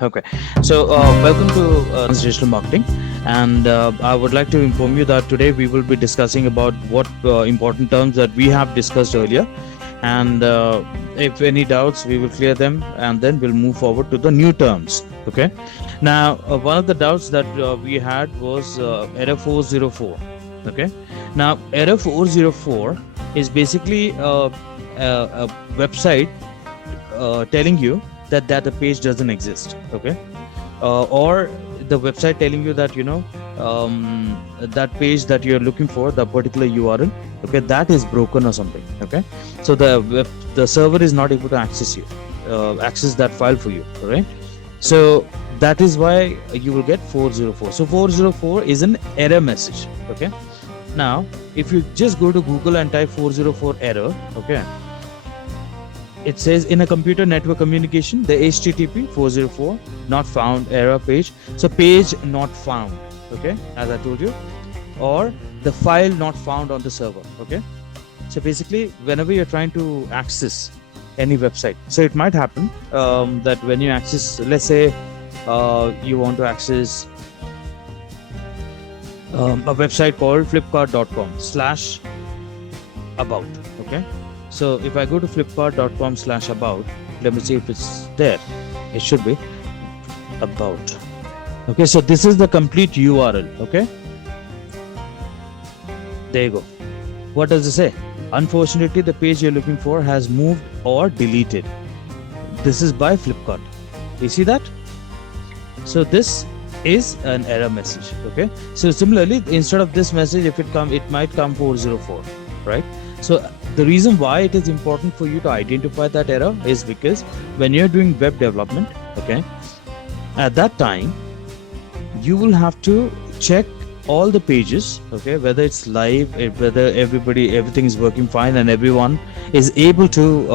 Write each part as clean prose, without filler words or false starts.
Okay, so welcome to Kartys Digital Marketing, and I would like to inform you that today we will be discussing about what important terms that we have discussed earlier, and if any doubts, we will clear them, and then we'll move forward to the new terms. Okay, now one of the doubts that we had was error 404. Okay, now error 404 is basically a website telling you that the page doesn't exist. Okay, or the website telling you that that page that you're looking for, the particular URL, okay, that is broken or something. Okay, so the server is not able to access that file for you. All right, so that is why you will get 404. So 404 is an error message. Okay, now if you just go to Google and type 404 error, okay, it says in a computer network communication, the HTTP 404 not found error page. So page not found, okay, as I told you, or the file not found on the server. Okay, so basically whenever you're trying to access any website, so it might happen that when you access, let's say you want to access a website called flipkart.com/about. okay, so if I go to flipkart.com/about, let me see if it's there. It should be about. Okay, so this is the complete URL. Okay, there you go. What does it say? Unfortunately, the page you're looking for has moved or deleted. This is by Flipkart. You see that? So this is an error message. Okay, so similarly, instead of this message, if it might come 404, right? So the reason why it is important for you to identify that error is because when you're doing web development, okay, at that time you will have to check all the pages, okay, whether it's live, whether everything is working fine and everyone is able to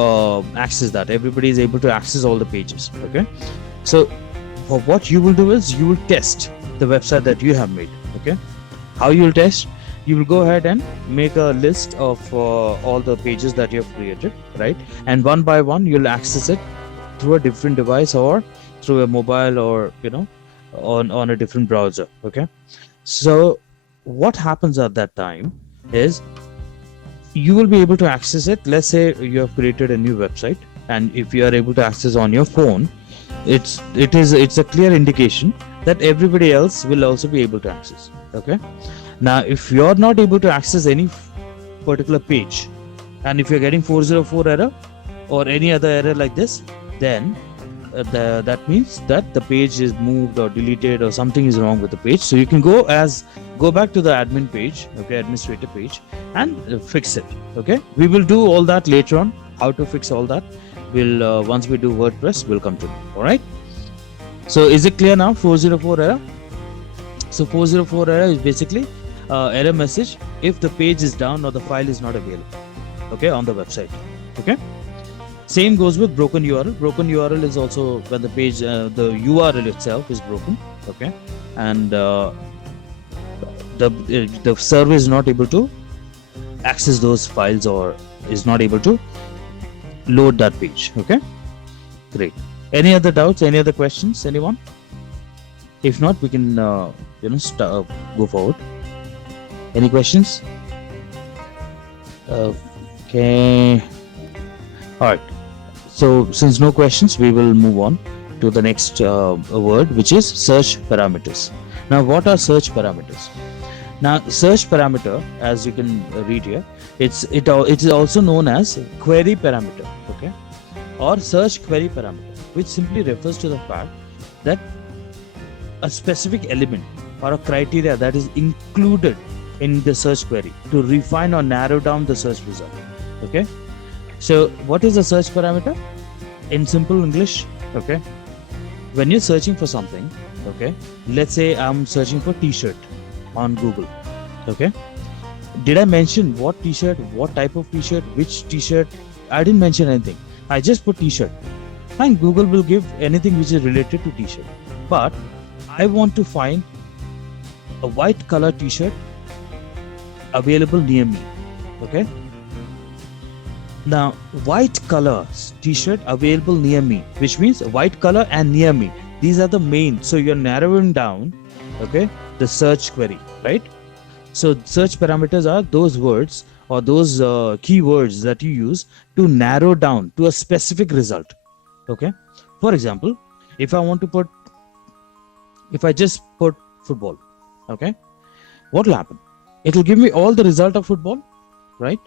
access that. Everybody is able to access all the pages. Okay, so for what you will do is you will test the website that you have made. Okay, how you will test? You will go ahead and make a list of all the pages that you have created, right? And one by one, you'll access it through a different device or through a mobile, or on a different browser. Okay, so what happens at that time is you will be able to access it. Let's say you have created a new website, and if you are able to access on your phone, it's a clear indication that everybody else will also be able to access. Okay, now if you're not able to access any particular page, and if you're getting 404 error or any other error like this, then that means that the page is moved or deleted or something is wrong with the page. So you can go back to the admin page, okay, administrator page, and fix it. Okay, we will do all that later on, how to fix all that. We'll once we do WordPress, we'll come to it. All right, so is it clear now? 404 error. So 404 error is basically error message if the page is down or the file is not available, okay, on the website. Okay, same goes with broken URL. Broken URL is also when the page, the URL itself is broken. Okay, and the server is not able to access those files or is not able to load that page. Okay, great. Any other doubts? Any other questions? Anyone? If not, we can go forward. Any questions? Okay. All right. So since no questions, we will move on to the next word, which is search parameters. Now, what are search parameters? Now, search parameter, as you can read here, it is also known as query parameter, okay, or search query parameter, which simply refers to the fact that a specific element or a criteria that is included in the search query to refine or narrow down the search result. Okay, so what is a search parameter? In simple English, okay, when you're searching for something, okay, let's say I'm searching for t-shirt on Google. Okay, did I mention what t-shirt, what type of t-shirt, which t-shirt? I didn't mention anything. I just put t-shirt, and Google will give anything which is related to t-shirt. But I want to find a white color t-shirt available near me. Okay, now white color t-shirt available near me, which means white color and near me, These are the main. So you're narrowing down, okay, the search query, right? So search parameters are those words or those keywords that you use to narrow down to a specific result. Okay. For example, if I just put football, okay, what will happen? It will give me all the result of football, right?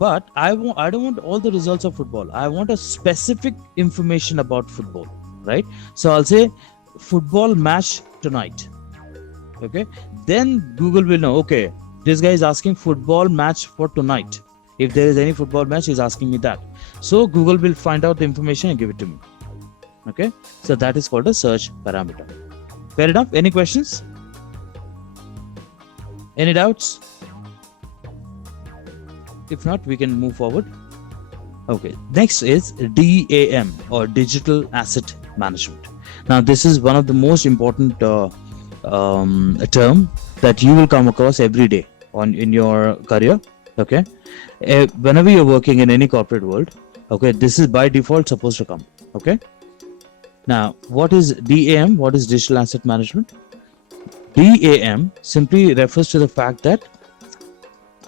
But I don't want all the results of football. I want a specific information about football, right? So I'll say football match tonight. Okay. Then Google will know, okay, this guy is asking football match for tonight. If there is any football match, he's asking me that. So Google will find out the information and give it to me. Okay. So that is called a search parameter. Fair enough? Any questions? Any doubts? If not, we can move forward. Okay. Next is DAM or Digital Asset Management. Now, this is one of the most important term that you will come across every day in your career. Okay. Whenever you're working in any corporate world, okay, this is by default supposed to come. Okay. Now, what is DAM? What is Digital Asset Management? DAM simply refers to the fact that,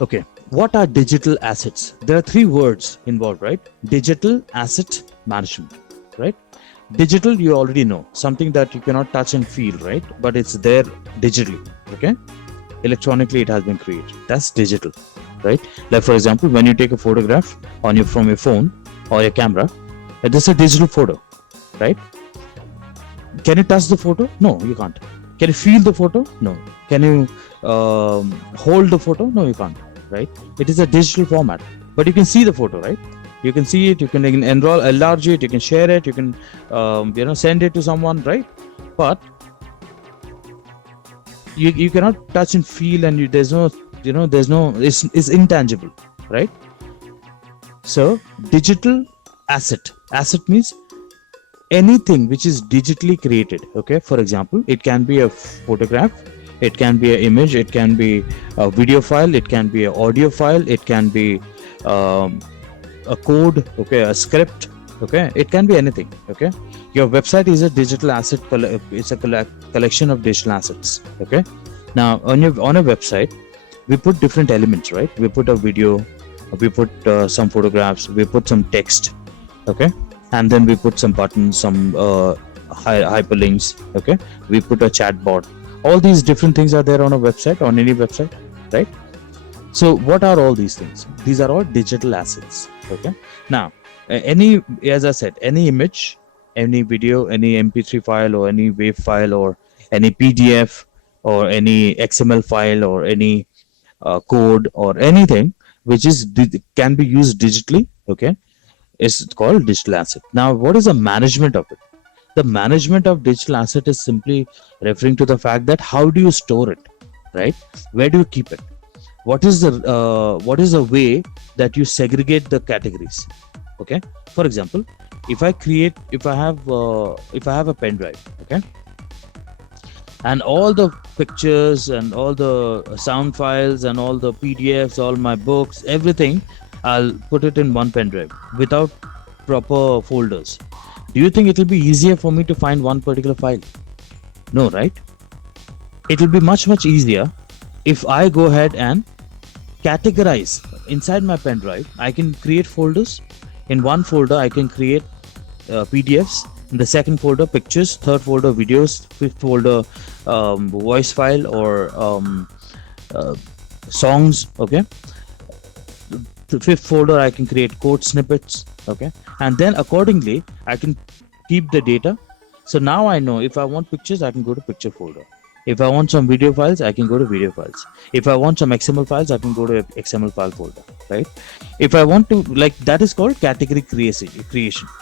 okay, what are digital assets? There are three words involved, right? Digital Asset Management, right? Digital, you already know, something that you cannot touch and feel, right? But it's there digitally, okay? Electronically, it has been created. That's digital, right? Like, for example, when you take a photograph from your phone or your camera, this is a digital photo, right? Can you touch the photo? No, you can't. Can you feel the photo? No. Can you hold the photo? No, you can't, right? It is a digital format, but you can see the photo, right? You can see it, you can enlarge it, you can share it, you can send it to someone, right? But you cannot touch and feel, and it's intangible, right? So digital asset means anything which is digitally created. Okay, for example, it can be a photograph, it can be an image, it can be a video file, it can be an audio file, it can be a code, okay, a script, okay, it can be anything. Okay, your website is a digital asset. It's a collection of digital assets. Okay, now on a website we put different elements, right? We put a video, we put some photographs, we put some text, okay, and then we put some buttons, some hyperlinks, okay, we put a chat bot. All these different things are there on a website, on any website, right? So what are all these things? These are all digital assets. Okay, now as I said, any image, any video, any MP3 file or any WAV file or any PDF or any XML file or any code or anything which can be used digitally, okay, is called digital asset. Now, what is the management of it? The management of digital asset is simply referring to the fact that how do you store it, right? Where do you keep it? What is the way that you segregate the categories? Okay, for example, if I have a pen drive, okay, and all the pictures and all the sound files and all the PDFs, all my books, everything, I'll put it in one pen drive without proper folders. Do you think it will be easier for me to find one particular file? No, right? It will be much easier if I go ahead and categorize inside my pen drive. I can create folders. In one folder, I can create PDFs. In the second folder, pictures. Third folder, videos. Fifth folder, voice file or songs. Okay. The fifth folder, I can create code snippets. Okay. And then accordingly, I can keep the data. So now I know if I want pictures, I can go to picture folder. If I want some video files, I can go to video files. If I want some XML files, I can go to XML file folder, right? If I want to, that is called category creation,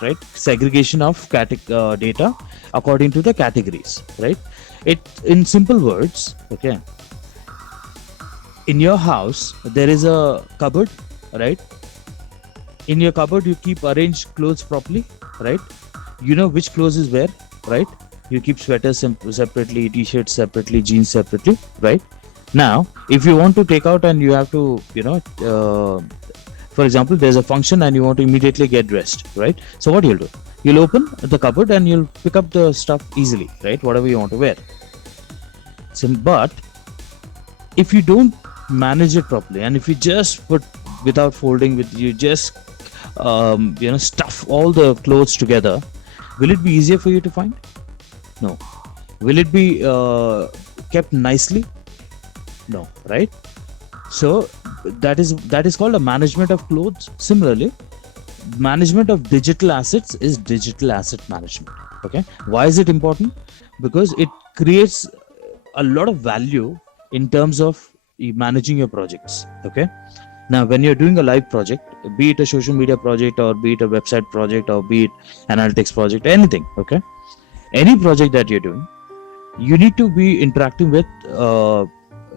right? Segregation of data according to the categories, right? It, in simple words, okay, in your house, there is a cupboard, right? In your cupboard, you keep arranged clothes properly, right? You know which clothes is where, right? You keep sweaters separately, t-shirts separately, jeans separately, right? Now, if you want to take out and you have to, for example, there's a function and you want to immediately get dressed, right? So what you'll do, You'll open the cupboard and you'll pick up the stuff easily, right? Whatever you want to wear. So, but if you don't manage it properly, and if you just put without folding, with you just stuff all the clothes together, will it be easier for you to find? No. Will it be kept nicely? No, right? So that is called a management of clothes. Similarly, management of digital assets is digital asset management. Okay, why is it important? Because it creates a lot of value in terms of managing your projects. Okay, now when you're doing a live project, be it a social media project or be it a website project or be it analytics project, anything, okay, any project that you're doing, you need to be interacting with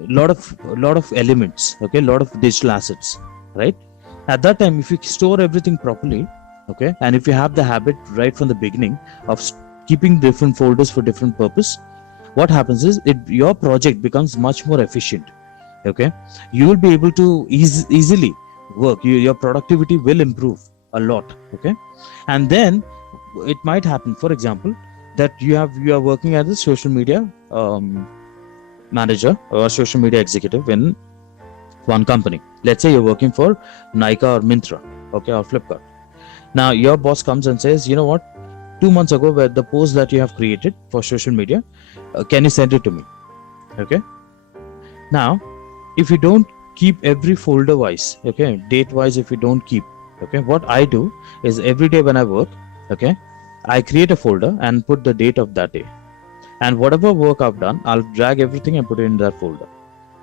lot of elements, okay, lot of digital assets, right? At that time, if you store everything properly, okay, and if you have the habit right from the beginning of keeping different folders for different purpose, what happens is your project becomes much more efficient. Okay, you will be able to easily work. Your productivity will improve a lot. Okay, and then it might happen, for example, that you are working as a social media manager or social media executive in one company. Let's say you're working for Nika or Myntra, okay, or Flipkart. Now your boss comes and says, you know what, 2 months ago, where the post that you have created for social media, can you send it to me? Okay, now if you don't keep every folder wise, okay, date wise, if you don't keep, okay, what I do is every day when I work, okay, I create a folder and put the date of that day, and whatever work I've done, I'll drag everything and put it in that folder.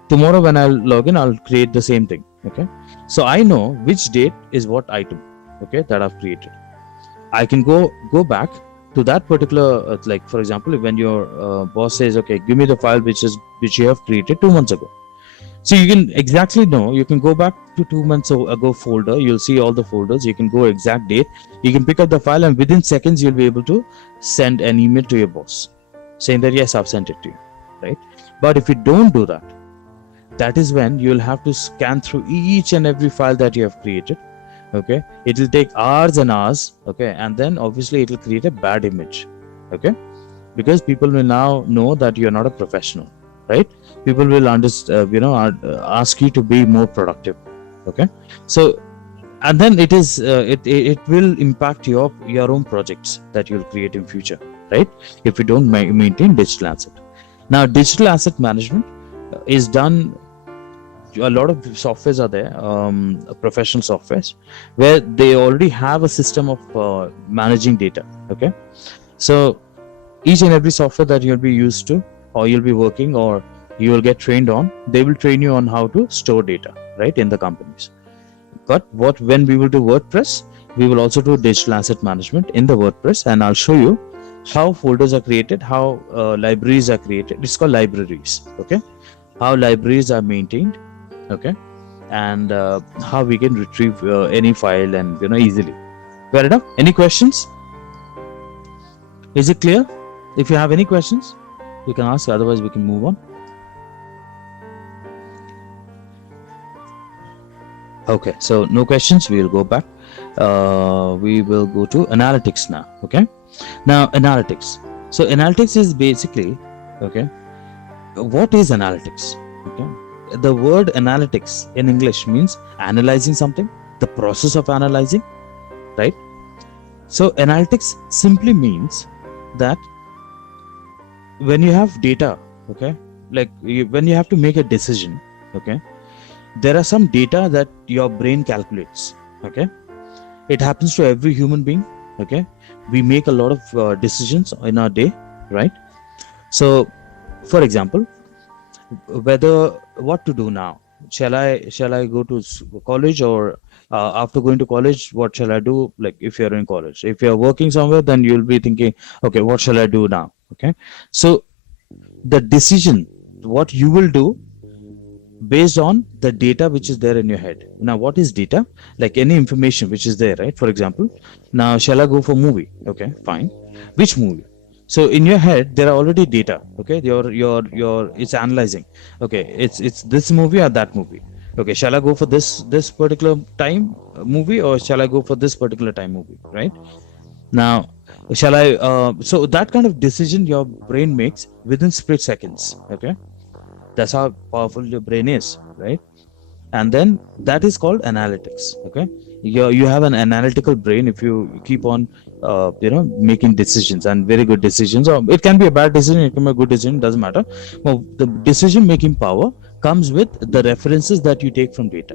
Tomorrow when I'll log in, I'll create the same thing. Okay, so I know which date is what item, okay, that I've created. I can go back to that particular like, for example, when your boss says, okay, give me the file which you have created 2 months ago, so you can exactly know, you can go back to 2 months ago folder, you'll see all the folders, you can go exact date, you can pick up the file, and within seconds you'll be able to send an email to your boss saying that yes, I've sent it to you, right? But if you don't do that, that is when you'll have to scan through each and every file that you have created. Okay, it will take hours and hours. Okay, and then obviously it will create a bad image. Okay, because people will now know that you're not a professional, right? People will ask you to be more productive. Okay, so and then it is it will impact your own projects that you'll create in future, right? If you don't maintain digital asset. Now digital asset management is done. A lot of softwares are there, professional softwares, where they already have a system of managing data. Okay, so each and every software that you'll be used to, or you'll be working, or you will get trained on, they will train you on how to store data, right, in the companies. But when we will do WordPress, we will also do digital asset management in the WordPress, and I'll show you how folders are created, how libraries are created. It's called libraries. Okay, how libraries are maintained. Okay, and how we can retrieve any file and easily. Fair enough? Any questions? Is it clear? If you have any questions, you can ask, otherwise we can move on. Okay, so no questions, we will go back. We will go to analytics now. Okay, now analytics. So analytics is basically, okay, what is analytics? Okay, the word analytics in English means analyzing something, the process of analyzing, right? So analytics simply means that when you have data, okay, like when you have to make a decision, okay, there are some data that your brain calculates. Okay, it happens to every human being. Okay, we make a lot of decisions in our day, right? So for example, whether what to do now, shall I go to college, or after going to college, what shall I do? Like if you're in college, if you're working somewhere, then you'll be thinking, okay, what shall I do now? Okay, so the decision what you will do based on the data which is there in your head. Now what is data? Like any information which is there, right? For example, now shall I go for movie? Okay, fine, which movie? So in your head there are already data. Okay, your it's analyzing, okay, it's this movie or that movie. Okay, shall I go for this particular time movie, or shall I go for this particular time movie, right? Now, shall I? So that kind of decision your brain makes within split seconds. Okay, that's how powerful your brain is, right? And then that is called analytics. Okay, you have an analytical brain if you keep on, making decisions, and very good decisions. Or it can be a bad decision, it can be a good decision. Doesn't matter. Well, the decision making power comes with the references that you take from data.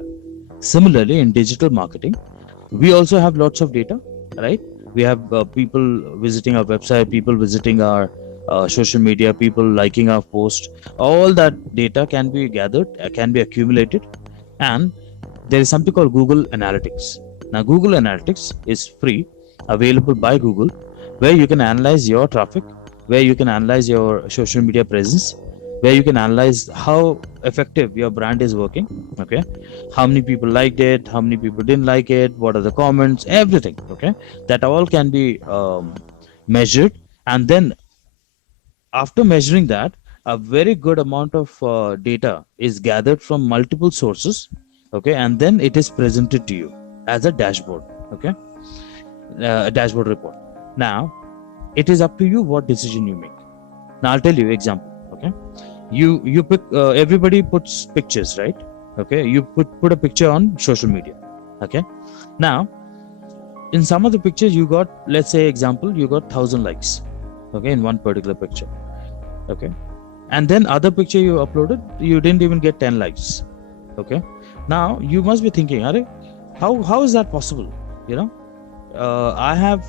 Similarly, in digital marketing, we also have lots of data, right? We have people visiting our website, people visiting our social media, people liking our post. All that data can be gathered, can be accumulated, and there is something called Google Analytics. Now, Google Analytics is free, available by Google, where you can analyze your traffic, where you can analyze your social media presence, where you can analyze how effective your brand is working. Okay, how many people liked it, how many people didn't like it, what are the comments, everything. Okay, that all can be measured, and then after measuring that, a very good amount of data is gathered from multiple sources. Okay, and then it is presented to you as a dashboard. Okay, a dashboard report. Now it is up to you what decision you make. Now I'll tell you example. Okay, you pick, everybody puts pictures, right? Okay, you put a picture on social media. Okay, now in some of the pictures you got, let's say example, you got 1,000 likes. Okay, in one particular picture. Okay, and then other picture you uploaded, you didn't even get 10 likes. Okay, now you must be thinking, Are, how is that possible? You know, I have,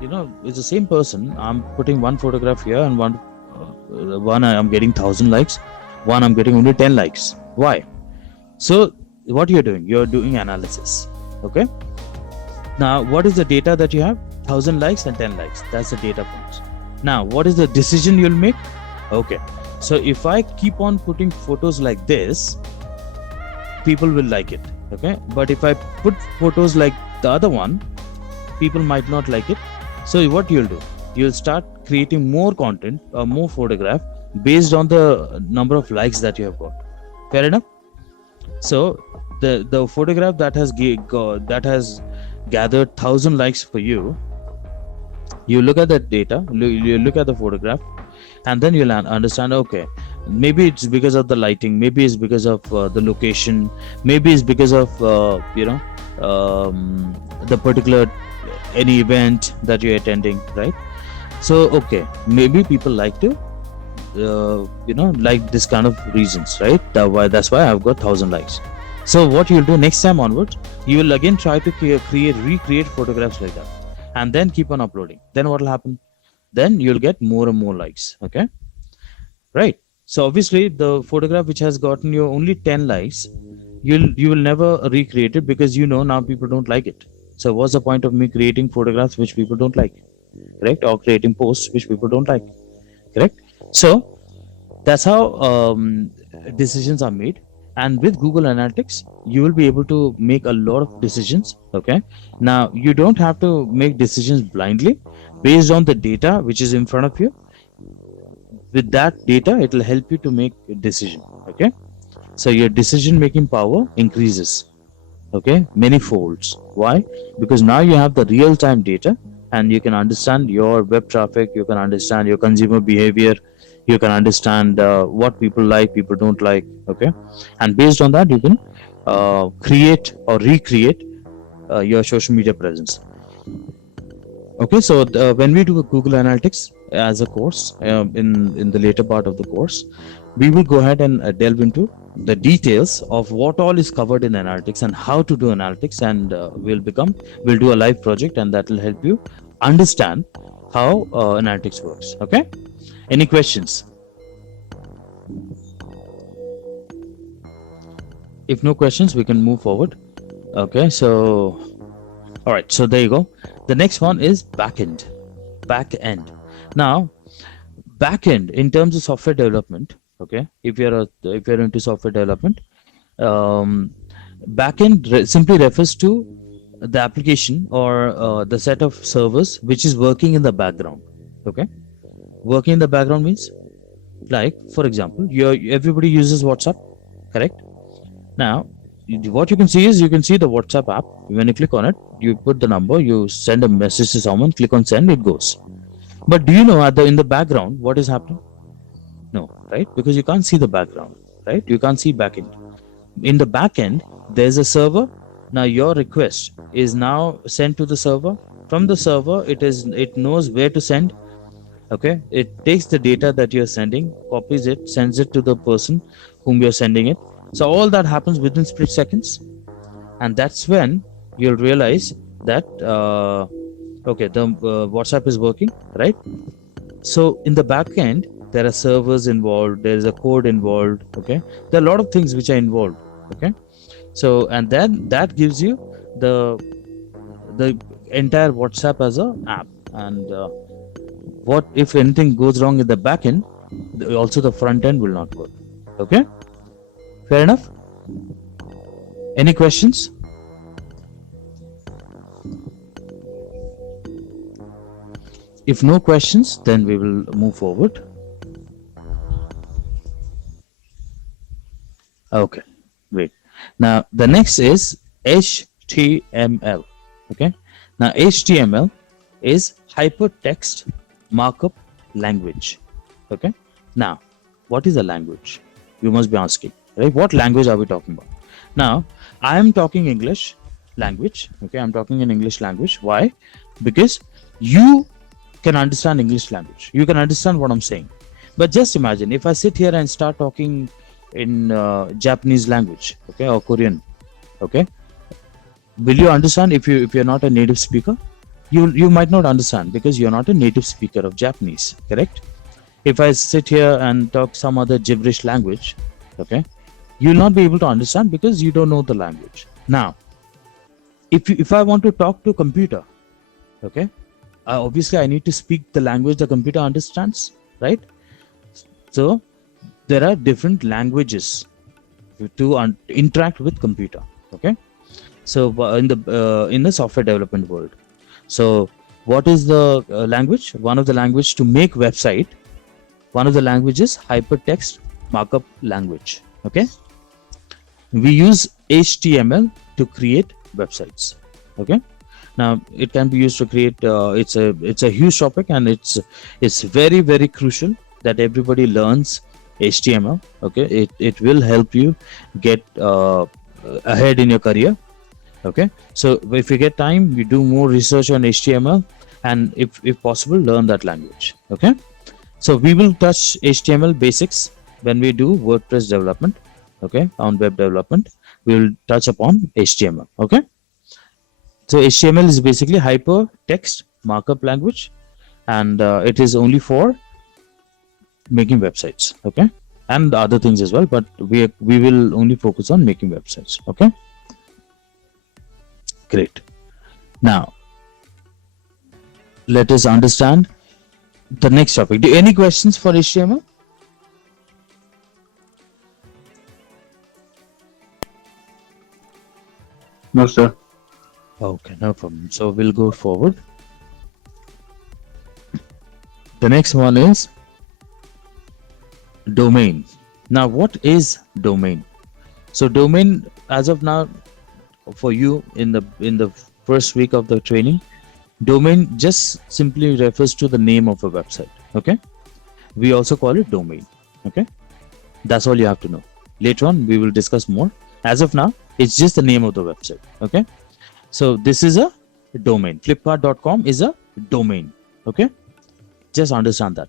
it's the same person. I'm putting one photograph here, and one I'm getting 1,000 likes, one I'm getting only 10 likes. Why? So what you're doing, analysis. Okay, now what is the data that you have? 1,000 likes and 10 likes. That's the data points. Now what is the decision you'll make? Okay, so if I keep on putting photos like this, people will like it. Okay, but if I put photos like the other one, people might not like it. So what you'll do, you'll start creating more content or more photograph based on the number of likes that you have got. Fair enough? So the photograph that has gathered 1,000 likes for you, you look at that data, you look at the photograph, and then you'll understand, okay, maybe it's because of the lighting, maybe it's because of the location, maybe it's because of the particular any event that you're attending, right? So okay, maybe people like to like this kind of reasons, right? That's why I've got 1,000 likes. So what you'll do next time onwards, you will again try to recreate photographs like that, and then keep on uploading. Then what will happen? Then you'll get more and more likes. Okay, right? So obviously the photograph which has gotten you only 10 likes, you will never recreate it, because now people don't like it. So what's the point of me creating photographs which people don't like? Correct? Or creating posts which people don't like? Correct? So that's how decisions are made. And with Google Analytics, you will be able to make a lot of decisions. Okay, now you don't have to make decisions blindly based on the data which is in front of you. With that data, it will help you to make a decision. Okay, so your decision making power increases, okay, many folds. Why? Because now you have the real time data, and you can understand your web traffic, you can understand your consumer behavior, you can understand what people like, people don't like. Okay, and based on that, you can create or recreate your social media presence. Okay, so when we do Google Analytics as a course, in the later part of the course, we will go ahead and delve into the details of what all is covered in analytics and how to do analytics, and we'll do a live project, and that will help you understand how analytics works. Okay, any questions? If no questions, we can move forward. Okay, so all right, so there you go. The next one is backend. Now, backend in terms of software development. Okay, if you're into software development, backend simply refers to the application or the set of servers which is working in the background. Okay, working in the background means, like for example, everybody uses WhatsApp, correct? Now, what you can see is, you can see the WhatsApp app. When you click on it, you put the number, you send a message to someone, click on send, it goes. But do you know in the background what is happening? No, right? Because you can't see the background, right? You can't see backend. In the backend, there's a server. Now your request is now sent to the server. From the server, it knows where to send. Okay, it takes the data that you're sending, copies it, sends it to the person whom you're sending it. So all that happens within split seconds, and that's when you'll realize that okay, the WhatsApp is working, right? So in the back end, there are servers involved, there is a code involved. Okay, there are a lot of things which are involved. Okay, so and then that gives you the entire WhatsApp as a app. And what if anything goes wrong in the back end, also the front end will not work. Okay, fair enough. Any questions? If no questions, then we will move forward. Okay, great. Now the next is HTML. Okay, now HTML is hypertext markup language. Okay, now what is a language? You must be asking, right? What language are we talking about? Now I am talking English language. Okay, I'm talking in English language. Why? Because you can understand English language, you can understand what I'm saying. But just imagine if I sit here and start talking in Japanese language, okay, or Korean. Okay, will you understand? If you're not a native speaker, you might not understand, because you're not a native speaker of Japanese, correct? If I sit here and talk some other gibberish language, okay, you'll not be able to understand because you don't know the language. Now if I want to talk to a computer, okay, obviously I need to speak the language the computer understands, right? So there are different languages to interact with computer. Okay, so in the software development world, so what is the language? One of the language to make website, one of the languages hypertext markup language. Okay, we use HTML to create websites. Okay, now it can be used to create it's a huge topic, and it's very, very crucial that everybody learns HTML. Okay, it will help you get ahead in your career. Okay, so if you get time, you do more research on HTML, and if possible, learn that language. Okay, so we will touch HTML basics when we do WordPress development. Okay, on web development we will touch upon HTML. Okay, so HTML is basically hypertext markup language, and it is only for making websites. Okay, and other things as well, but we will only focus on making websites. Okay, great. Now let us understand the next topic. Any questions for HTML? No, sir. Okay, no problem. So we'll go forward. The next one is domain. Now what is domain? So domain, as of now, for you in the first week of the training, domain just simply refers to the name of a website. Okay, we also call it domain. Okay, that's all you have to know. Later on we will discuss more. As of now, it's just the name of the website. Okay, so this is a domain. Flipkart.com is a domain. Okay, just understand that.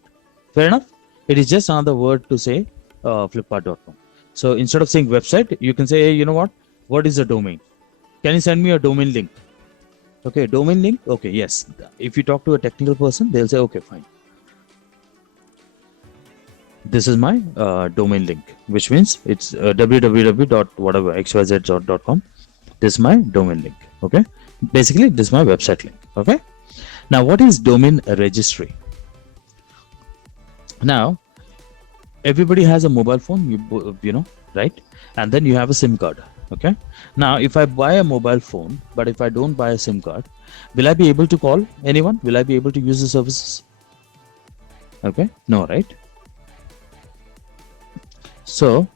Fair enough. It is just another word to say Flipkart.com. So instead of saying website, you can say, hey, you know what is a domain? Can you send me a domain link? Okay, domain link. Okay, yes. If you talk to a technical person, they'll say, okay, fine. This is my domain link, which means it's www.whatever.xyz.com. This is my domain link. Okay, basically this is my website link. Okay, now what is domain registry? Now everybody has a mobile phone, you know, right? And then you have a SIM card. Okay, now if I buy a mobile phone, but if I don't buy a SIM card, will I be able to call anyone? Will I be able to use the services? Okay, no, right? So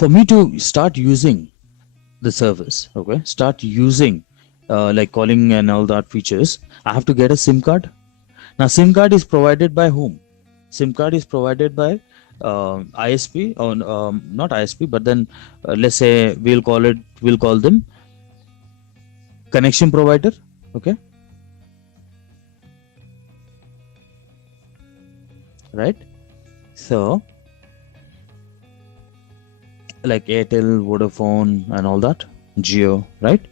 for me to start using the service, okay, start using like calling and all that features, I have to get a SIM card. Now, SIM card is provided by whom? SIM card is provided by ISP, or not ISP, but then let's say we'll call them connection provider. Okay, right? So, like Airtel, Vodafone, and all that, Geo, right?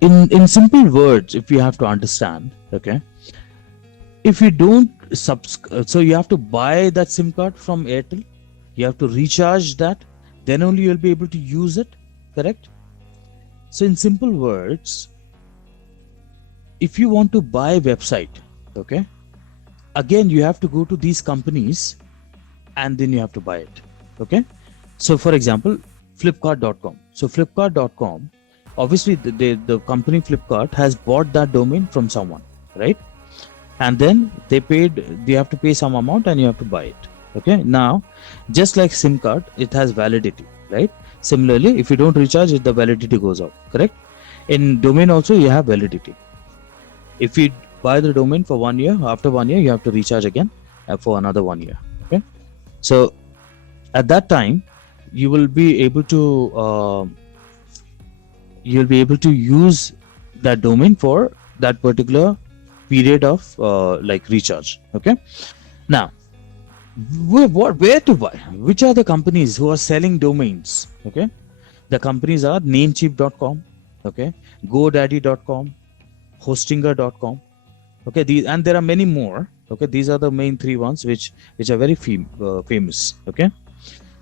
In simple words, if you have to understand, okay, if you don't so you have to buy that SIM card from Airtel, you have to recharge that, then only you'll be able to use it, correct? So in simple words, if you want to buy a website, okay, again you have to go to these companies and then you have to buy it, okay? So for example, flipkart.com. So flipkart.com, obviously the company Flipkart has bought that domain from someone, right? And then they have to pay some amount and you have to buy it, okay? Now, just like SIM card, it has validity, right? Similarly, if you don't recharge it, the validity goes out, correct? In domain also, you have validity. If you buy the domain for 1 year, after 1 year, you have to recharge again for another 1 year, okay? So at that time, you will be able to use that domain for that particular period of like recharge, okay? Now, where to buy? Which are the companies who are selling domains, okay? The companies are namecheap.com, okay, godaddy.com, hostinger.com, okay, and there are many more, okay? These are the main three ones which are very famous, okay?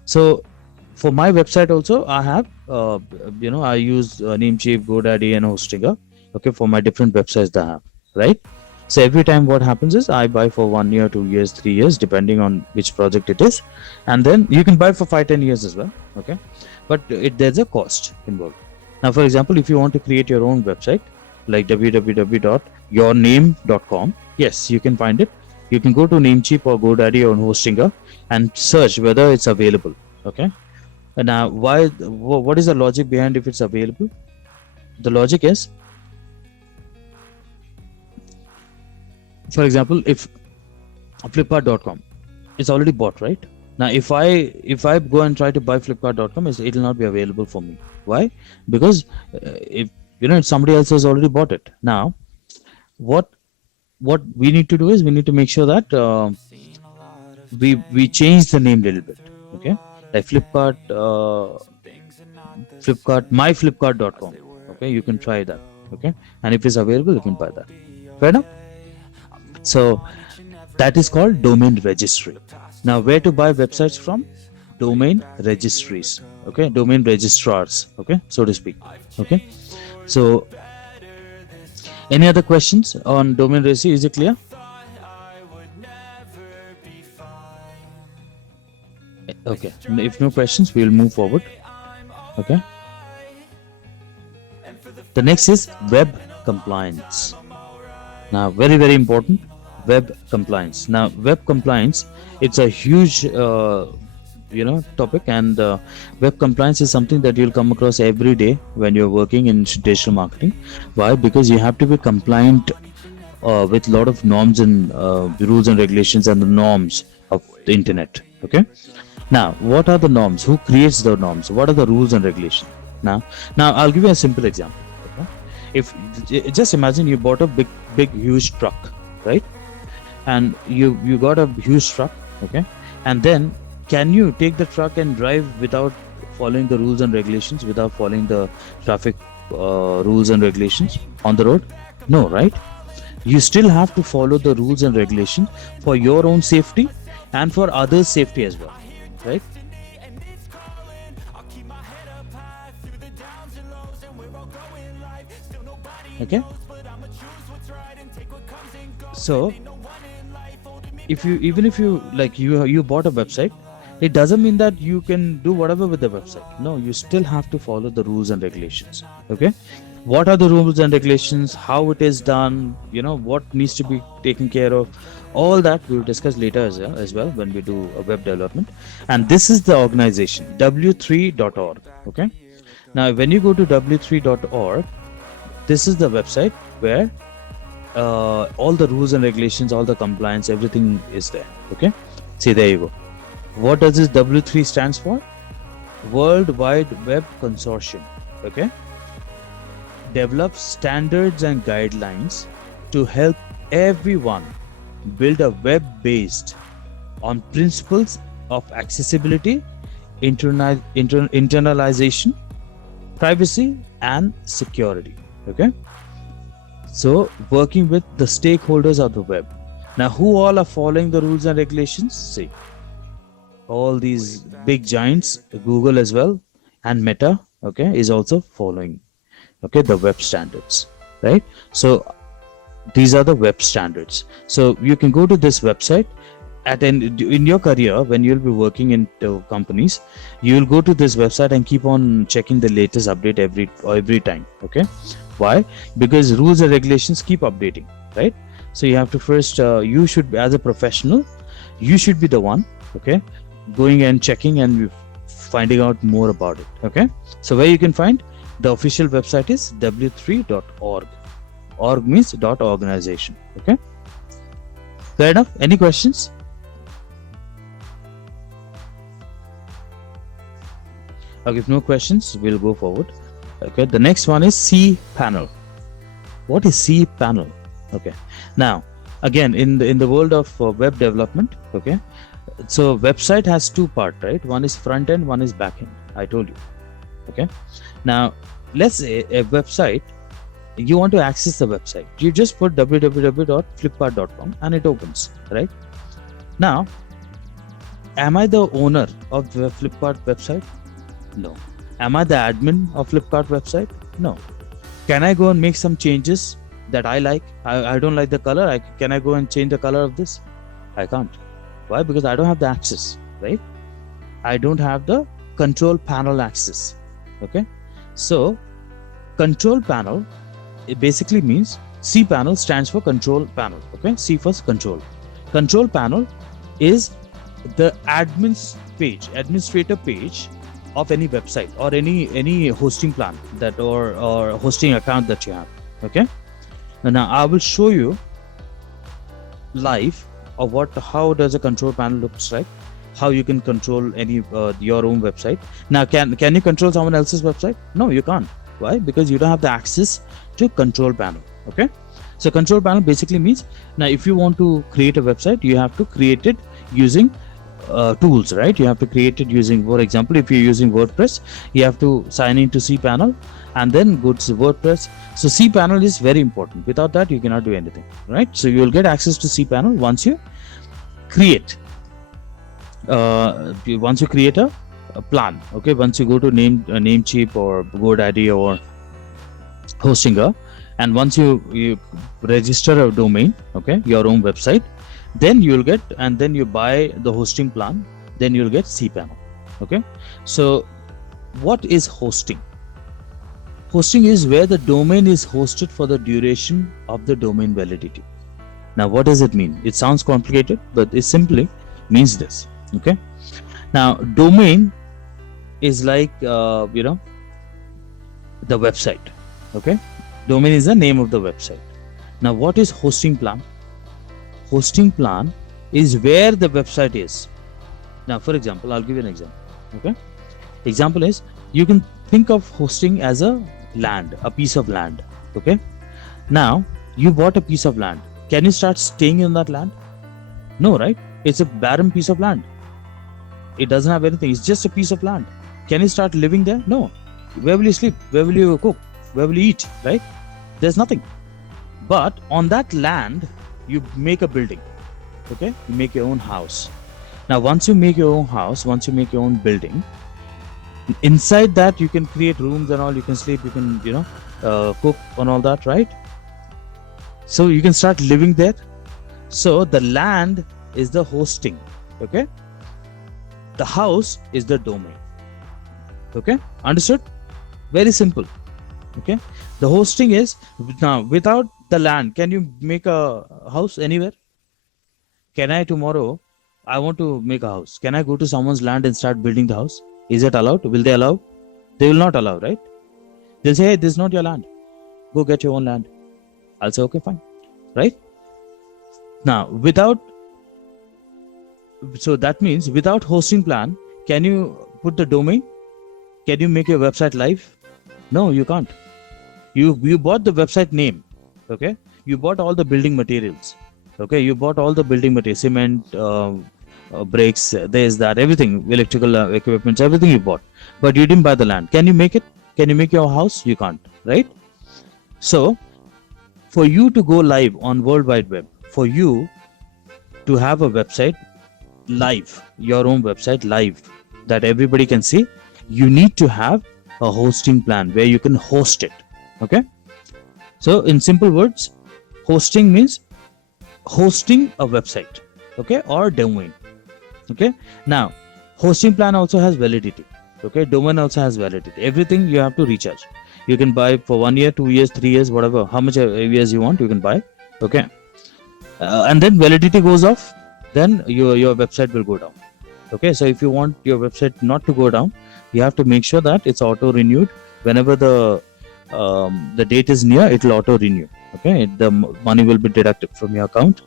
So for my website also, I have I use Namecheap, GoDaddy, and Hostinger, okay, for my different websites that I have, right? So every time what happens is I buy for 1 year, 2 years, 3 years, depending on which project it is, and then you can buy for 5-10 years as well, okay? But there's a cost involved. Now, for example, if you want to create your own website like www.yourname.com, yes, you can find it. You can go to Namecheap or GoDaddy or Hostinger and search whether it's available, okay? And now, what is the logic behind if it's available? The logic is, for example, if flipkart.com, it's already bought, right? Now, if I go and try to buy flipkart.com, it will not be available for me. Why? Because if somebody else has already bought it. Now, what we need to do is we need to make sure that we change the name a little bit, okay? Like Flipkart, myflipkart.com, okay? You can try that, okay? And if it's available, you can buy that. Fair enough? So that is called domain registry. Now, where to buy websites from? Domain registries, okay? Domain registrars, okay, so to speak, okay? So any other questions on domain registry? Is it clear? Okay, if no questions, we will move forward, okay? The next is web compliance. Now, very, very important, web compliance. Now, web compliance, it's a huge topic, and web compliance is something that you'll come across every day when you're working in digital marketing. Why? Because you have to be compliant with a lot of norms and rules and regulations and the norms of the internet, okay? Now, what are the norms? Who creates the norms? What are the rules and regulations? Now I'll give you a simple example, okay? If just imagine you bought a big huge truck, right? And you got a huge truck, okay? And then can you take the truck and drive without following the rules and regulations, without following the traffic rules and regulations on the road? No, right? You still have to follow the rules and regulations for your own safety and for others' safety as well, right? Okay. So if you bought a website, it doesn't mean that you can do whatever with the website. No, you still have to follow the rules and regulations, okay? what are the rules and regulations, how it is done, what needs to be taken care of. All that we will discuss later as well when we do a web development. And this is the organization, w3.org. Okay. Now, when you go to w3.org, this is the website where all the rules and regulations, all the compliance, everything is there. Okay. See, there you go. What does this W3 stands for? World Wide Web Consortium. Okay. Develops standards and guidelines to help everyone build a web based on principles of accessibility, internalization, privacy, and security. Okay. So, working with the stakeholders of the web. Now, who all are following the rules and regulations? See, all these big giants, Google as well, and Meta, okay, is also following, okay, the web standards, right? So, these are the web standards. So, you can go to this website in your career when you'll be working in companies. You'll go to this website and keep on checking the latest update every time. Okay. Why? Because rules and regulations keep updating, right? So you have to first, you should, as a professional, you should be the one, okay, going and checking and finding out more about it. Okay. So where you can find the official website is w3.org. Org means .organization. Okay. Fair enough. Any questions? Okay, if no questions, we'll go forward. Okay, the next one is cPanel. What is cPanel? Okay, now again in the world of web development, okay, so website has two parts, right? One is front end, one is back end. I told you. Okay, now let's say a website, you want to access the website, you just put www.flipkart.com and it opens, right? Now, am I the owner of the Flipkart website? No. Am I the admin of Flipkart website? No. Can I go and make some changes that I like? I don't like the color. Can I go and change the color of this? I can't. Why? Because I don't have the access, right? I don't have the control panel access. Okay. So control panel, it basically means cPanel stands for control panel. Okay. C for control. Control panel is the administrator page of any website or any hosting plan that or hosting account that you have. Okay. Now I will show you live of how does a control panel looks like, how you can control any your own website. Now can you control someone else's website? No, you can't. Why? Because you don't have the access to control panel. Okay. So control panel basically means, now if you want to create a website, you have to create it using tools, right? You have to create it using, for example, if you're using WordPress, you have to sign into cPanel and then go to WordPress. So cPanel is very important. Without that, you cannot do anything, right? So you will get access to cPanel once you create a plan. Okay, once you go to Namecheap or GoDaddy or Hostinger, and once you register a domain, okay, your own website, then you will get, and then you buy the hosting plan, then you'll get cPanel. Okay. So what is hosting? Hosting is where the domain is hosted for the duration of the domain validity. Now what does it mean? It sounds complicated, but it simply means this. Okay. Now domain is like the website. Okay. Domain is the name of the website. Now what is hosting plan? Hosting plan is where the website is. Now, for example, I'll give you an example. Okay. Example is, you can think of hosting as a piece of land. Okay. Now, you bought a piece of land. Can you start staying in that land? No, right? It's a barren piece of land. It doesn't have anything. It's just a piece of land. Can you start living there? No. Where will you sleep? Where will you cook? Where will you eat? Right? There's nothing. But on that land, you make a building. Okay, you make your own house. Now once you make your own house, once you make your own building, inside that you can create rooms and all, you can sleep, you can cook and all that, right? So you can start living there. So the land is the hosting. Okay, the house is the domain. Okay, understood? Very simple. Okay, the hosting is, now without the land, can you make a house anywhere? Can I tomorrow, I want to make a house, can I go to someone's land and start building the house? Is it allowed? Will they allow? They will not allow, right? They'll say, hey, this is not your land, go get your own land. I'll say, okay, fine, right? Now so that means without hosting plan, can you put the domain? Can you make your website live? No, you can't. You bought the website name, okay? You bought all the building materials, okay? You bought all the building materials, cement, bricks, this, that, everything, electrical equipment, everything you bought, but you didn't buy the land. Can you make it? Can you make your house? You can't, right? So for you to go live on World Wide Web, for you to have a website live, your own website live, that everybody can see, you need to have a hosting plan where you can host it. Okay, so in simple words, hosting means hosting a website, okay, or domain. Okay, now hosting plan also has validity, okay, domain also has validity. Everything you have to recharge. You can buy for 1 year, 2 years, 3 years, whatever, how much years you want, you can buy. Okay, and then validity goes off, then your website will go down. Okay, so if you want your website not to go down, you have to make sure that it's auto renewed. Whenever the date is near, it will auto renew. Okay, the money will be deducted from your account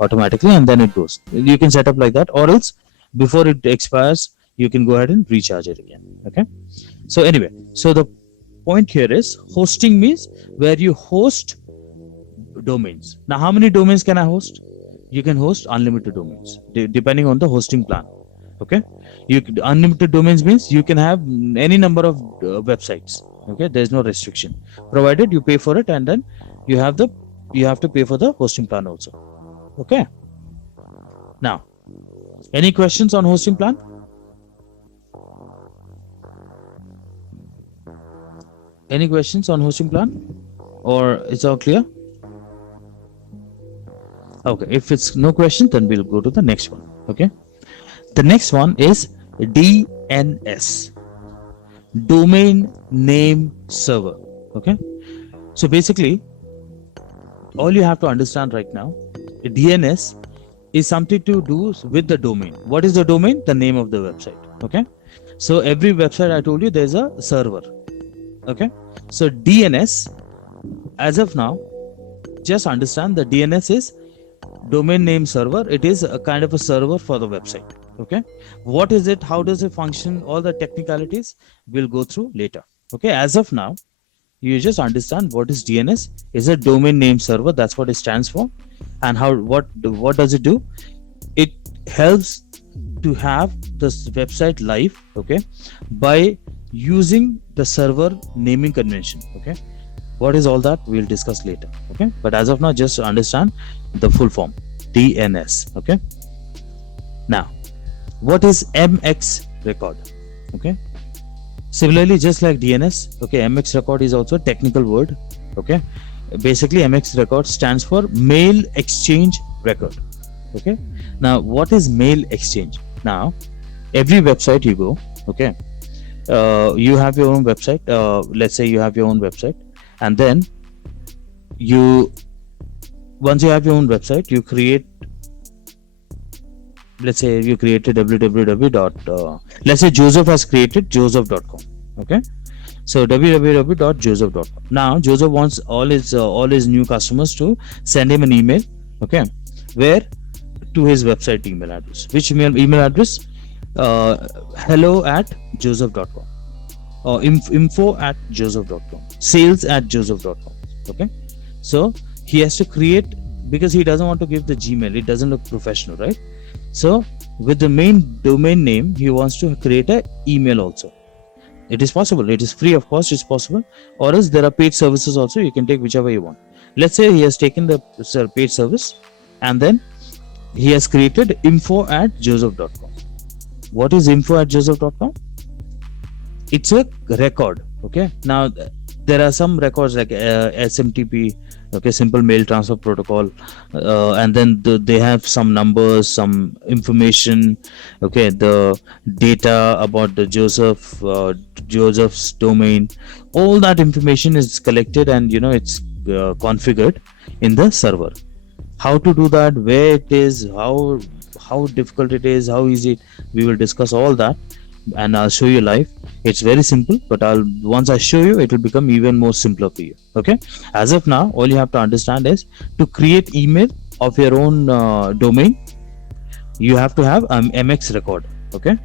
automatically, and then it goes. You can set up like that, or else before it expires, you can go ahead and recharge it again. Okay, so anyway, so the point here is hosting means where you host domains. Now, how many domains can I host? You can host unlimited domains depending on the hosting plan. Okay, unlimited domains means you can have any number of websites. Okay, there's no restriction, provided you pay for it, and then you have to pay for the hosting plan also. Okay, now any questions on hosting plan? Any questions on hosting plan, or it's all clear? Okay, if it's no question, then we'll go to the next one. Okay, the next one is DNS, domain name server. Okay, so basically all you have to understand right now, DNS is something to do with the domain. What is the domain? The name of the website. Okay, so every website, I told you, there's a server. Okay, so DNS, as of now, just understand the DNS is domain name server. It is a kind of a server for the website. Okay, what is it, how does it function, all the technicalities we'll go through later. Okay, as of now, you just understand what is DNS is a domain name server. That's what it stands for. And what does it do? It helps to have this website live, okay, by using the server naming convention. Okay, what is all that, we'll discuss later. Okay, but as of now, just understand the full form, DNS. Okay, now what is MX record? Okay, similarly, just like DNS, okay, MX record is also a technical word. Okay, basically MX record stands for mail exchange record. Okay, now what is mail exchange? Now every website you go, okay, you have your own website. Let's say you have your own website, and then once you have your own website, you create, let's say you created www. Let's say Joseph has created joseph.com. Okay, so www.joseph.com. Now Joseph wants all his new customers to send him an email. Okay, where? To his website email address. Which email address? hello@joseph.com or info@joseph.com, sales@joseph.com. Okay, so he has to create, because he doesn't want to give the Gmail, it doesn't look professional, right? So with the main domain name, he wants to create an email also. It is possible, it is free, of course, it's possible, or else there are paid services also. You can take whichever you want. Let's say he has taken the paid service, and then he has created info@joseph.com. What is info@joseph.com? It's a record. Okay, now there are some records like SMTP, okay, simple mail transfer protocol, and then they have some numbers, some information, okay, the data about the Joseph's domain. All that information is collected, and it's configured in the server. How to do that, where it is, how difficult it is, how easy we will discuss all that, and I'll show you live. It's very simple, but once I show you, it will become even more simpler for you. Okay, as of now, all you have to understand is to create email of your own domain, you have to have MX record. Okay,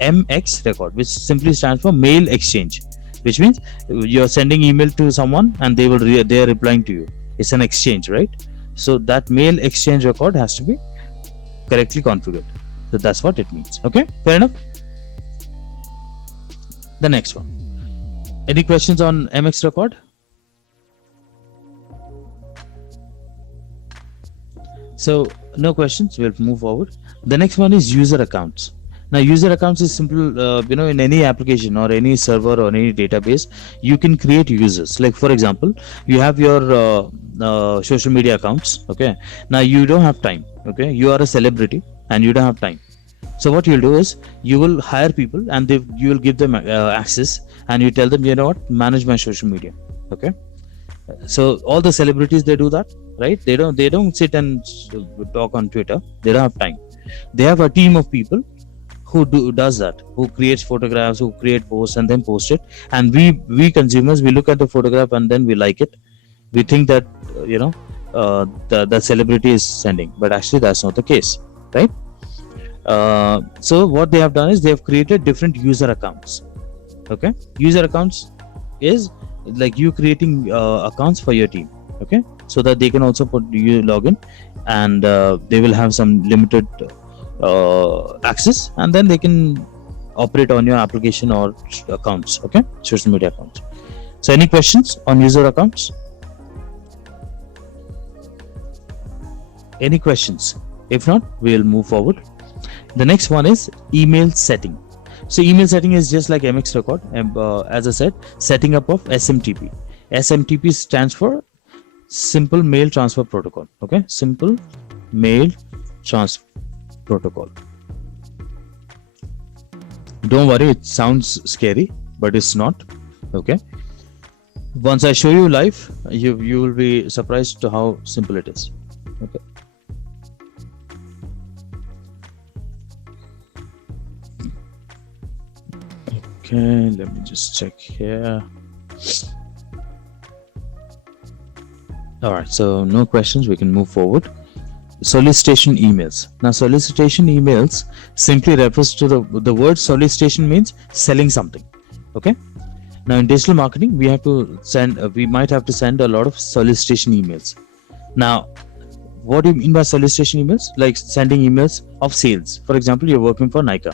MX record, which simply stands for mail exchange, which means you're sending email to someone and they are replying to you. It's an exchange, right? So that mail exchange record has to be correctly configured. So that's what it means. Okay, fair enough. The next one. Any questions on MX record? So no questions. We'll move forward. The next one is user accounts. Now, user accounts is simple. In any application or any server or any database, you can create users. Like for example, you have your social media accounts. Okay. Now you don't have time. Okay. You are a celebrity and you don't have time. So what you'll do is you will hire people and you will give them access, and you tell them, manage my social media. Okay. So all the celebrities, they do that, right? They don't sit and talk on Twitter. They don't have time. They have a team of people who does that, who creates photographs, who create posts and then post it. And we consumers, we look at the photograph and then we like it. We think that the celebrity is sending, but actually that's not the case, right? So what they have done is they have created different user accounts. Okay, user accounts is like you creating accounts for your team. Okay, so that they can also put you login, and they will have some limited access, and then they can operate on your application or accounts. Okay, social media accounts. So any questions on user accounts? Any questions? If not, we'll move forward. The next one is email setting. So email setting is just like MX record. As I said, setting up of SMTP. SMTP stands for simple mail transfer protocol. Okay, simple mail transfer protocol. Don't worry, it sounds scary, but it's not. Okay, once I show you live, you will be surprised to how simple it is. Okay. Okay, let me just check here. All right, so no questions, we can move forward. Solicitation emails. Now, solicitation emails simply refers to the word solicitation means selling something. Okay. Now, in digital marketing, we might have to send a lot of solicitation emails. Now, what do you mean by solicitation emails? Like sending emails of sales. For example, you're working for Nike,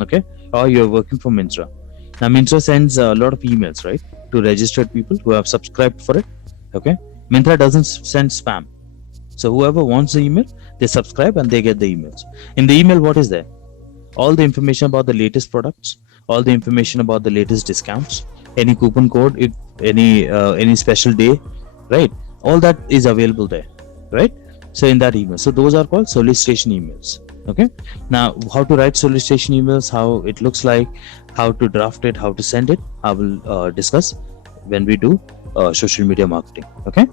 okay, or you're working for Myntra. Now, Myntra sends a lot of emails, right, to registered people who have subscribed for it. Okay, Myntra doesn't send spam. So whoever wants the email, they subscribe and they get the emails. In the email, what is there? All the information about the latest products, all the information about the latest discounts, any coupon code, if any special day, right? All that is available there, right? So in that email, so those are called solicitation emails. Okay. Now, how to write solicitation emails, how it looks like, how to draft it, how to send it, I will discuss when we do social media marketing. Okay.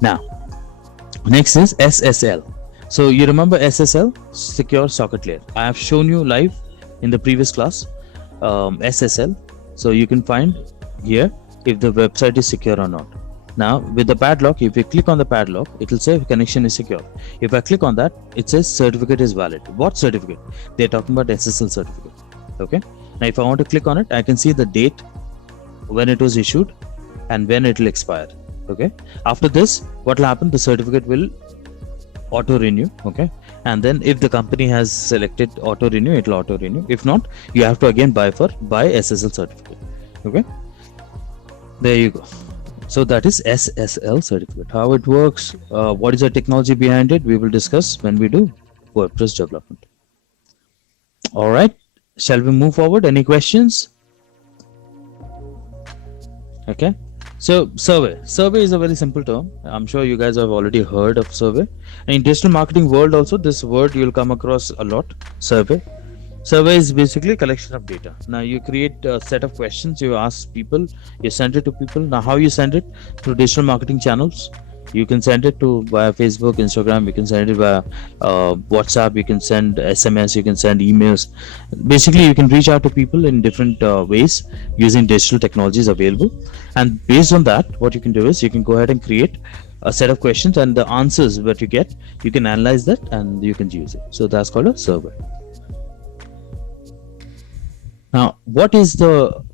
Now, next is SSL. So you remember SSL, Secure Socket Layer. I have shown you live in the previous class. SSL. So you can find here if the website is secure or not. Now, with the padlock, if you click on the padlock, it will say connection is secure. If I click on that, it says certificate is valid. What certificate? They're talking about SSL certificate. Okay. Now, if I want to click on it, I can see the date, when it was issued, and when it will expire. Okay. After this, what will happen? The certificate will auto renew. Okay. And then if the company has selected auto renew, it will auto renew. If not, you have to again buy SSL certificate. Okay. There you go. So that is SSL certificate. How it works, what is the technology behind it, we will discuss when we do WordPress development. All right. Shall we move forward? Any questions? Okay, so survey is a very simple term. I'm sure you guys have already heard of survey. In digital marketing world also, this word you'll come across a lot. Survey is basically a collection of data. Now you create a set of questions, you ask people, you send it to people. Now how you send it? Through digital marketing channels. You can send it to via Facebook, Instagram. You can send it via WhatsApp. You can send SMS. You can send emails. Basically, you can reach out to people in different ways using digital technologies available. And based on that, what you can do is you can go ahead and create a set of questions, and the answers that you get, you can analyze that and you can use it. So that's called a survey. Now, what is the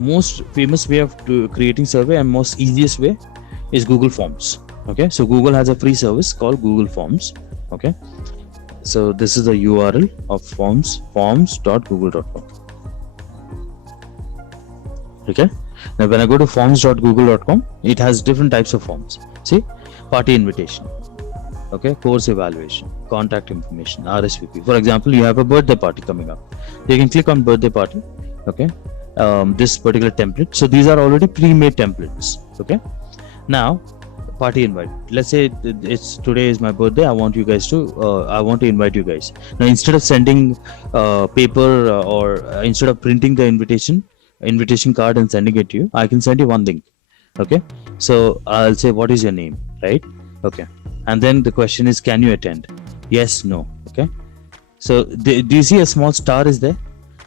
most famous way of creating survey and most easiest way is Google Forms. Okay, so Google has a free service called Google Forms. Okay, so this is the URL of forms.google.com. Okay, now when I go to forms.google.com, it has different types of forms. See, party invitation, okay, course evaluation, contact information, RSVP. For example, you have a birthday party coming up, you can click on birthday party. Okay, this particular template. So these are already pre-made templates. Okay, now party invite. Let's say it's today is my birthday. I want to invite you guys. Now instead of sending paper or instead of printing the invitation card and sending it to you, I can send you one link. Okay, so I'll say, what is your name, right? Okay, and then the question is, can you attend? Yes, no. Okay, so do you see a small star is there?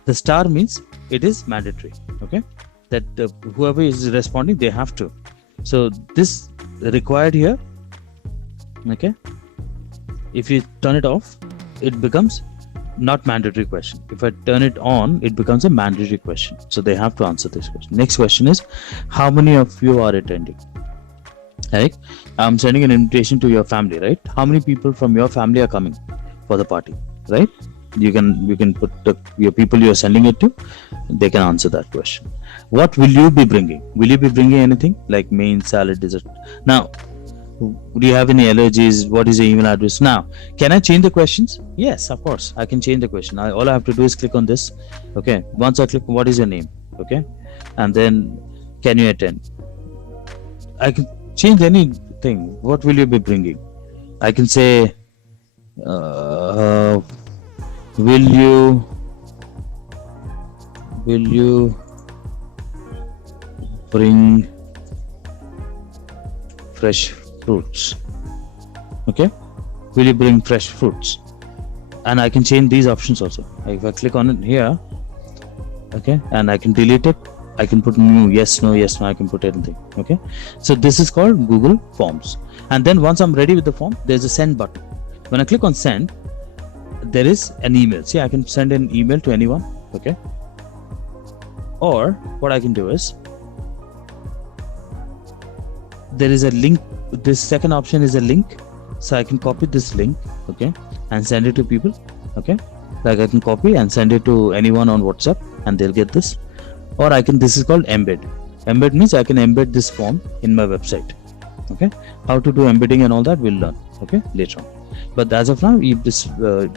The star means it is mandatory. Okay, that whoever is responding, they have to. So this required here. Okay, if you turn it off, it becomes not mandatory question. If I turn it on, it becomes a mandatory question. So they have to answer this question. Next question is, how many of you are attending? Right, I'm sending an invitation to your family, right? How many people from your family are coming for the party, right? You can put your people you're sending it to, they can answer that question. What will you be bringing? Will you be bringing anything like main, salad, dessert? Now, do you have any allergies? What is your email address? Now, can I change the questions? Yes, of course, I can change the question. All I have to do is click on this. Okay, once I click, what is your name? Okay, and then can you attend? I can change anything. What will you be bringing? I can say, will you bring fresh fruits? Okay, will you bring fresh fruits? And I can change these options also. If I click on it here, okay, and I can delete it, I can put new, yes, no, I can put anything. Okay, so this is called Google Forms. And then once I'm ready with the form, there's a send button. When I click on send, there is an email. See, I can send an email to anyone. Okay, or what I can do is, there is a link. This second option is a link, so I can copy this link, okay, and send it to people. Okay, like I can copy and send it to anyone on WhatsApp and they'll get this. Or I can, this is called embed. Embed means I can embed this form in my website. Okay, how to do embedding and all that we'll learn, okay, later on. But as of now, this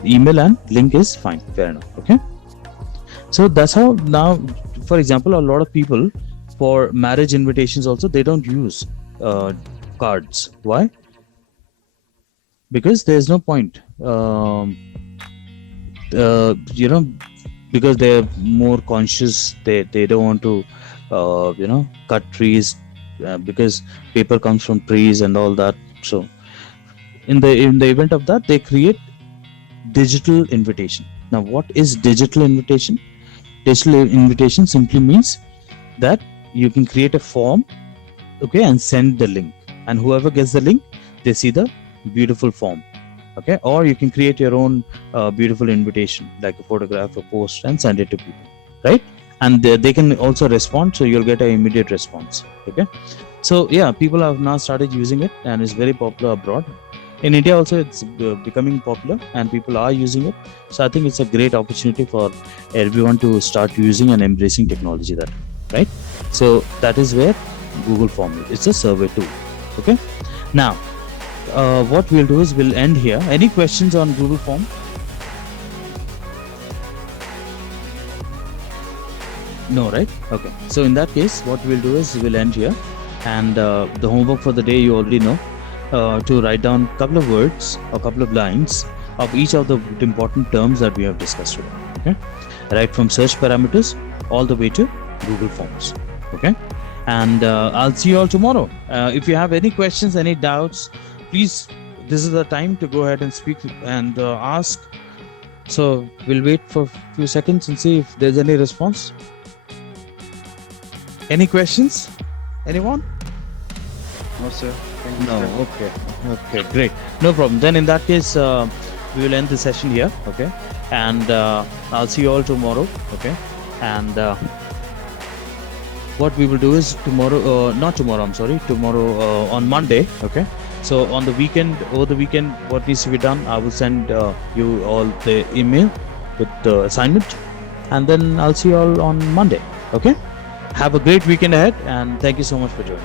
email and link is fine, fair enough. Okay, so that's how. Now, for example, a lot of people for marriage invitations also, they don't use cards. Why? Because there's no point. Because they're more conscious. They don't want to cut trees because paper comes from trees and all that. So in the event of that, they create digital invitation. Now, what is digital invitation? Digital invitation simply means that you can create a form, okay, and send the link, and whoever gets the link, they see the beautiful form. Okay, or you can create your own beautiful invitation, like a photograph, a post, and send it to people, right? And they can also respond, so you'll get an immediate response. Okay, so yeah, people have now started using it, and it's very popular abroad. In India also, it's becoming popular, and people are using it. So I think it's a great opportunity for everyone to start using and embracing technology there, right? So that is where Google Form is. It's a survey tool. Okay, now what we'll do is we'll end here. Any questions on Google Form? No, right? Okay. So in that case, what we'll do is we'll end here, and the homework for the day you already know, to write down a couple of words, a couple of lines of each of the important terms that we have discussed today. Okay, right from search parameters all the way to Google Forms. Okay, and I'll see you all tomorrow. If you have any questions, any doubts, please, this is the time to go ahead and speak and ask. So we'll wait for a few seconds and see if there's any response. Any questions? Anyone? No, sir. Thank you, No. sir. Okay. Okay. Great. No problem. Then in that case, we will end the session here. Okay. And I'll see you all tomorrow. Okay. And what we will do is tomorrow, not tomorrow, I'm sorry, tomorrow on Monday. Okay. So on the weekend, over the weekend, what needs to be done, I will send you all the email with the assignment, and then I'll see you all on Monday. Okay. Have a great weekend ahead, and thank you so much for joining.